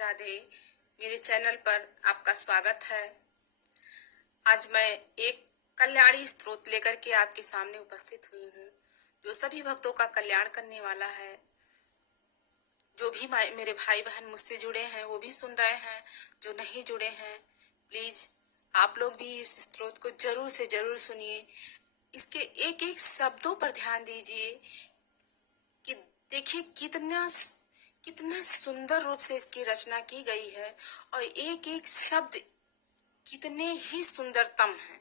राधे। मेरे चैनल पर आपका स्वागत है। आज मैं एक कल्याणी स्तोत्र लेकर के आपके सामने उपस्थित हुई हूँ, जो सभी भक्तों का कल्याण करने वाला है। जो भी मेरे भाई बहन मुझसे जुड़े हैं वो भी सुन रहे हैं, जो नहीं जुड़े हैं प्लीज आप लोग भी इस स्तोत्र को जरूर से जरूर सुनिए। इसके एक एक शब्दों पर ध्यान दीजिए कि देखिए कितना सुंदर रूप से इसकी रचना की गई है और एक एक शब्द कितने ही सुंदरतम है।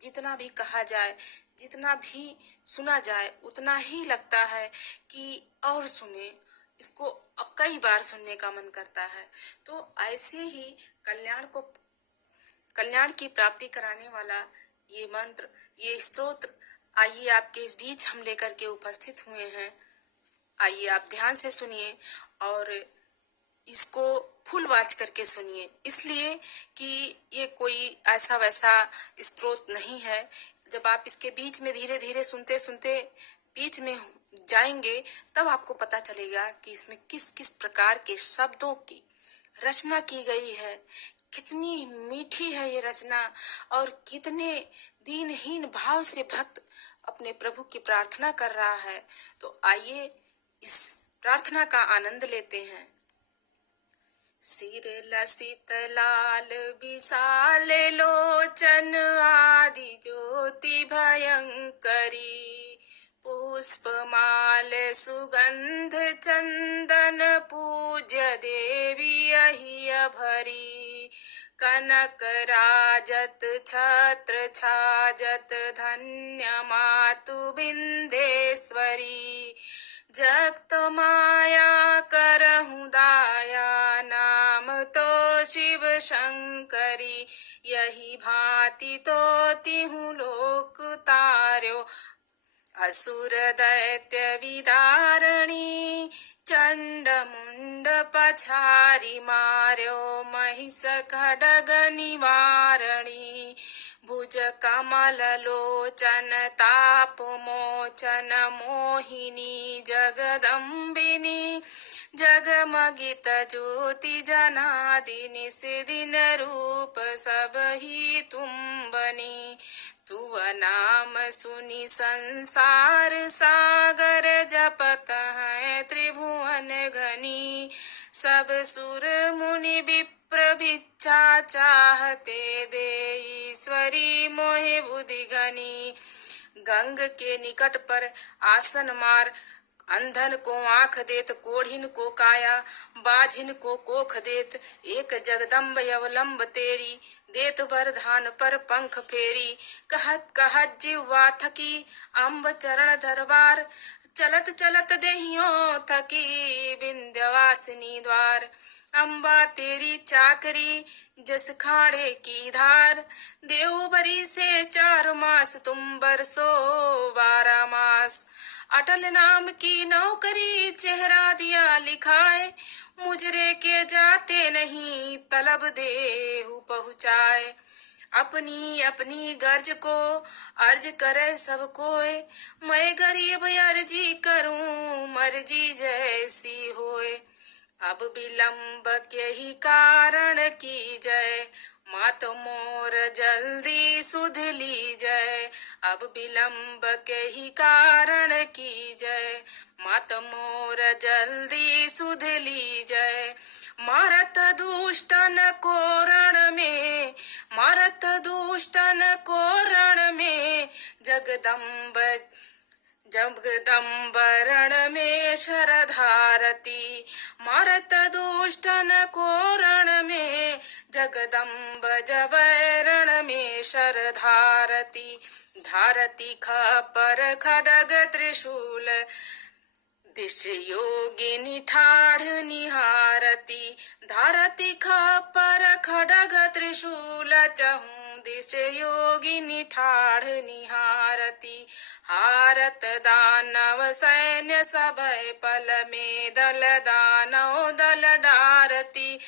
जितना भी कहा जाए, जितना भी सुना जाए, उतना ही लगता है कि और सुने, इसको कई बार सुनने का मन करता है। तो ऐसे ही कल्याण की प्राप्ति कराने वाला ये मंत्र, ये स्तोत्र आइए आपके इस बीच हम लेकर के उपस्थित हुए हैं। आइए आप ध्यान से सुनिए और इसको फुल वॉच करके सुनिए, इसलिए कि ये कोई ऐसा वैसा स्तोत्र नहीं है। जब आप इसके बीच में धीरे धीरे सुनते सुनते बीच में जाएंगे तब आपको पता चलेगा कि इसमें किस किस प्रकार के शब्दों की रचना की गई है। कितनी मीठी है ये रचना और कितने दीनहीन भाव से भक्त अपने प्रभु की प्रार्थना कर रहा है। तो आइए इस प्रार्थना का आनंद लेते हैं। सिर लसित लाल विशाल लोचन आदि ज्योति भयंकरी, पुष्पमाल सुगंध चंदन पूज्य देवी अहिय भरी, कनक राजत छत्र छाजत धन्य मातु बिंदेश्वरी, जगत माया करहु दाया नाम तो शिव शंकरी, यही भांति तो तिहु लोक तार्यो, असुर दैत्य विदारणी, चंड मुंड पछारी मार्यो, महिष खड्ग निवारणी, भुज कमल लोचन ताप मोचन मोहिनी जगदम्बिनी, जगमगित ज्योति जनादिनी, सिदिन रूप सब ही तुम बनी, तुव नाम सुनी संसार सागर, जपत है त्रिभुवन घनी, सब सुर मुनि विप्र भिक्षा चाहते दे, ईश्वरी मोहि बुद्धि घनी, गंग के निकट पर आसन मार, अंधन को आंख देत, कोढ़िन को काया, बाझिन को कोख देत, एक जगदम्ब अवलंब तेरी, देत वरदान पर पंख फेरी, कहत कहत जिह्वा थकी, अम्ब चरण दरबार, चलत चलत देहियों थकी, विंध्यवासिनी द्वार, अम्बा तेरी चाकरी जस खाड़े की धार, देवबरी से 4 मास तुम बरसो 12 मास, अटल नाम की नौकरी चेहरा दिया लिखाए, मुजरे के जाते नहीं तलब देहु पहुँचाए, अपनी अपनी गर्ज को अर्ज करे सब कोय, मैं गरीब अर्जी करूं मर्जी जैसी होए, अब विलंब के ही कारण की जय, मात मोर जल्दी सुध ली जय, अब विलंब के ही कारण की जय, मात मोर जल्दी सुध ली जय, मारत दुष्टन को रण में, मारत दुष्टन को रण में, जगदम्बरण में शरधारती, मारत दुष्टन को रण में, जगदम्ब जबरण में शरधारती, धारती खपर खड्ग त्रिशूल, दिश योगिनी ठाढ़ निहारती, धारती खपर खड्ग त्रिशूल, चहु दिश योगिनी ठाढ़ निहारती, हारत दानव सैन्य सभय पल में, दल दानव दल डारती,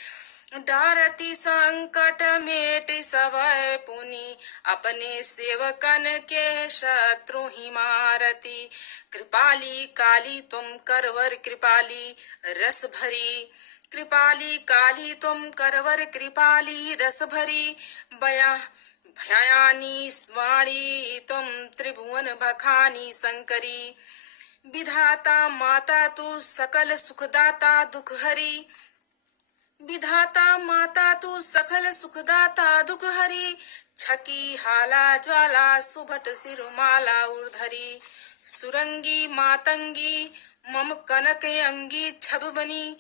डारती संकट मेट सभय पुनि, अपने सेवकन के शत्रु ही मारती, कृपाली काली तुम करवर कृपाली, रस भरी कृपाली काली तुम करवर कृपाली रस भरी बया भयानी वाणी तुम त्रिभुवन भखानी शंकरी। विधाता माता तू सकल सुखदाता दुख हरी। विधाता माता तू सकल सुखदाता दुख हरी। छकी हाला ज्वाला सुभट सिरुमाला उर्धरी। सुरंगी मातंगी मम कनक अंगी छब बनी।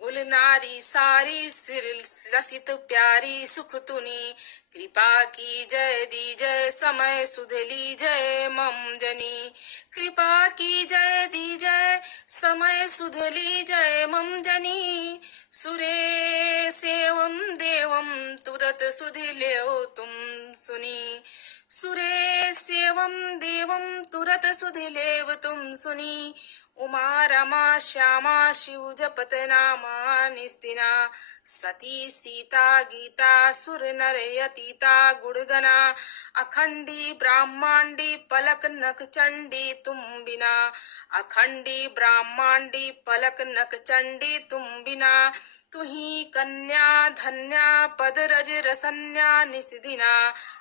गुलनारी सारी सिर लसित प्यारी सुख तुनी। कृपा की जय दी जय समय सुधली जय मम जनी। कृपा की जय दी जय समय सुधली जय मम जनी। सुरे सेवम देवम तुरत सुधिल्यो तुम सुनी। सुरे सेवम देवम तुरत सुधिलेव तुम सुनी। उमा रमा श्यामा शिव जपत नामा निस्तिना। सती सीता गीता सुर नर यतीता गुणगना। अखंडी ब्रह्मांडी पलक नख चंडी तुम बिना। अखंडी ब्रह्मांडी पलक नख चंडी तुम बिना। तुही कन्या धन्या पद रज रसन्या निसिदिना।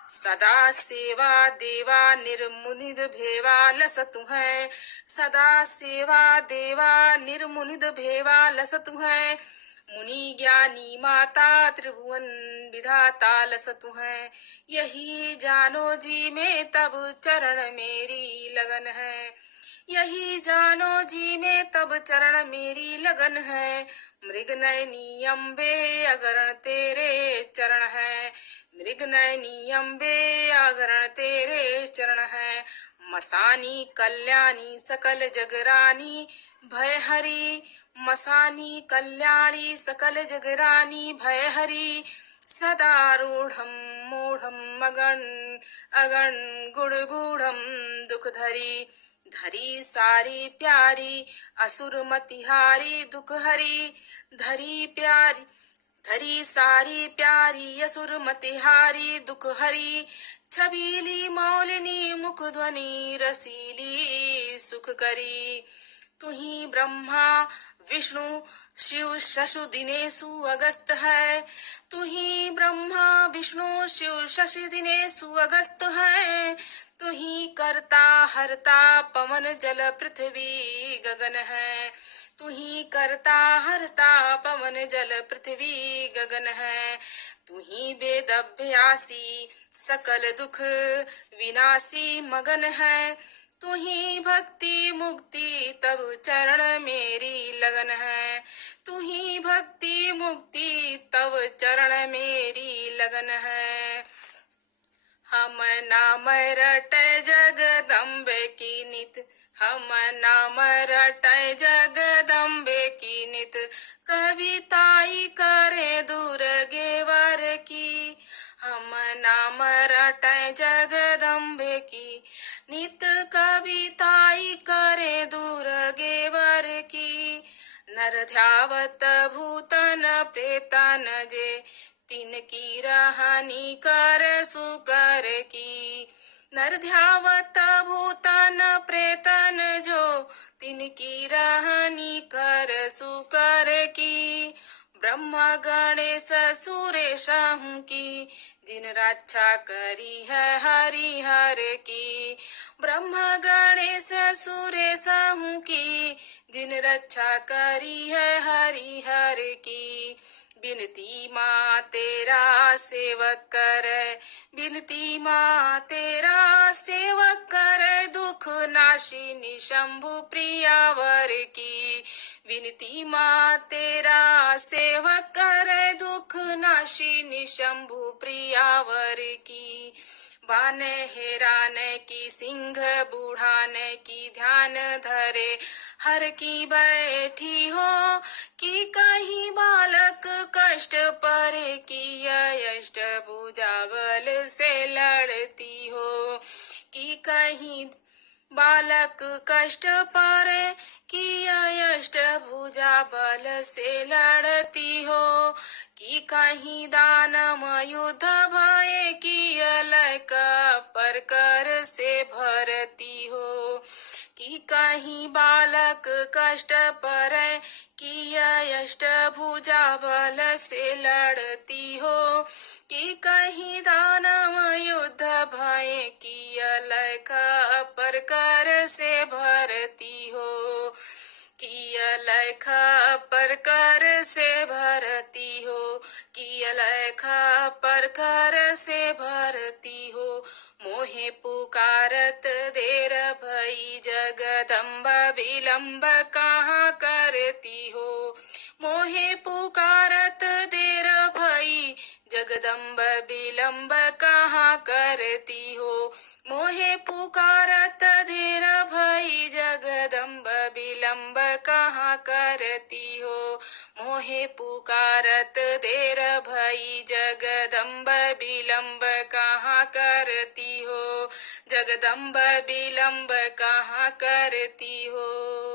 सदा सेवा देवा निर्मुनिद भेवा लस तुहै। सदा सेवा देवा निर्मुनिद भेवा लस तुहै। मुनि ज्ञानी माता त्रिभुवन विधाता लस तुहै। यही जानो जी में तब चरण मेरी लगन है। यही जानो जी में तब चरण मेरी लगन है। मृग नयनी अम्बे अगरण तेरे चरण है। मृग नयनी अम्बे अगरण तेरे चरण है। मसानी कल्याणी सकल जगरानी भय हरी। मसानी कल्याणी सकल जगरानी भय हरी। सदा रूढ़म मूढ़म अगण अगण गुण गूढ़म दुख धरी। धरी सारी प्यारी असुर मतिहारी दुख हरी। धरी प्यारी धरी सारी प्यारी असुर मतिहारी दुख हरी। छबीली मौलिनी मुख ध्वनि रसीली सुख करी। तुही ब्रह्मा विष्णु शिव शशु दिनेशु अगस्त है। तुही ब्रह्मा विष्णु शिव शशि दिनेशु अगस्त है। तुही करता हरता पवन जल पृथ्वी गगन है। तुही करता हरता पवन जल पृथ्वी गगन है। तुही वेद अभ्यासी सकल दुख विनाशी मगन है। तुही भक्ति मुक्ति तब चरण मेरी लगन है। तुही भक्ति मुक्ति तब चरण मेरी लगन है। हम नाम रट जगदम्बे की नित। हम नाम रट जगदम्बे की नित। कविताई करे दुर्गेवर की। हम नाम रट जगदम्बे की नित। कविताई करे दुर्गेवर की। नर ध्यावत भूतन प्रेतन जे। तिन की रहनी कर सुकर की। नर ध्यावत भूतन प्रेतन जो। तिन की रहनी कर सुकर की। ब्रह्म गणेश सुरेश की। जिन रक्षा करी है हरि हर की। ब्रह्म गणेश सुरेश की। जिन रक्षा करी है हरि हर की। बिनती माँ तेरा सेवक करे। बिनती माँ तेरा सेवक करे दुख नाशिनी शंभु प्रियावर की। विनती माँ तेरा सेवक करे दुख नाशिनी शंभु प्रियावर की। बान हेराने की सिंह बुढ़ाने की ध्यान धरे हर की बैठी हो। कि कहीं बालक कष्ट परे की अष्ट भुजा बल से लड़ती हो। कि कहीं बालक कष्ट परे कि अष्ट भुजा बल से लड़ती हो। कि कहीं दानम युद्ध भय की अलक पर कर से भरती हो। कि कहीं बालक कष्ट परे किया अष्टभुजा बल से लड़ती हो, कि कहीं दानव युद्ध भय किया लखा परकर से भरती हो, किया लखा परकर से भरती हो, किया लखा परकर से भरती हो। मोहे पुकारत देर भई जगदम्ब विलम्ब कहाँ करती हो, मोहे पुकारत देर भई जगदम्ब विलम्ब कहाँ करती हो, मोहे पुकारत देर भई जगदम्ब विलम्ब कहाँ करती हो, मोहे पुकारत देर भई जगदम्ब विलम्ब कहाँ करती हो, जगदम्ब विलम्ब कहाँ करती हो।